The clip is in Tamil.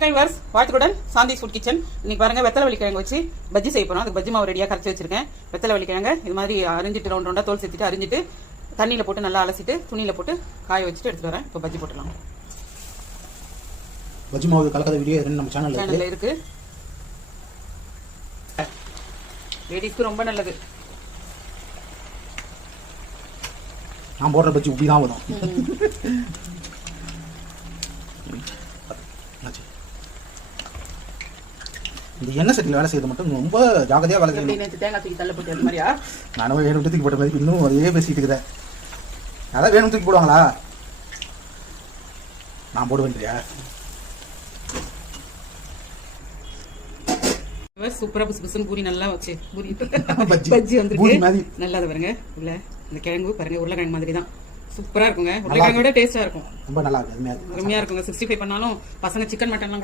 வாழ்த்துடன் சாந்தி ஃபுட் கிச்சன். இன்னைக்கு பாருங்க வெத்தலை வலிக்கிழங்கு வச்சு பஜ்ஜி செய்ய போறோம். அதுக்கு பஜ்ஜி மாவு ரெடியாக கரைச்சி வச்சிருக்கேன். வெத்தலை வலிக்கிழங்கு இது மாதிரி அரிஞ்சிட்டு ரவுண்ட் ரவுண்டா தோல் சேர்த்துட்டு அரிஞ்சிட்டு தண்ணியில் போட்டு நல்லா அலசிட்டு துணியில போட்டு காய வச்சுட்டு எடுத்துட்டு வரேன். இப்போ பஜ்ஜி போட்டுடலாம். பஜ்ஜி மாவு கலக்காத வீடியோ நம்ம சேனல்ல இருக்கு. லேடிஸ்க்கு ரொம்ப நல்லது. நான் போடுற பஜ்ஜி உப்பி தான் வரும். இந்த எண்ணெய் சட்டியில் வேலை செய்யறது மட்டும் ரொம்ப ஜாகிரதையா வேலை செய்யணும். தேங்காய் தூக்கி தள்ள போட்டு அந்த மாதிரியா? நானும் வேணும் தூக்கி போட்ட மாதிரி இன்னும் அதே பேசிட்டு இருக்கிறேன். அதான் வேணும் தூக்கி போடுவாங்களா? நான் போடுவேன்றியா? சூப்பரா புசு புசுன்னு பூரி நல்லா வச்சு பூரி பஜ்ஜி வந்து நல்லா பாருங்க. உள்ள இந்த கிழங்கு பாருங்க உருளைக்கிழங்கு மாதிரி தான் சூப்பரா இருக்குங்க. உருளைக்கிழங்கோட டேஸ்டா இருக்கும். ரொம்ப நல்லா இருக்கு. அருமையா இருக்குங்க. 65 பண்ணாலும் பசங்க சிக்கன் மட்டன்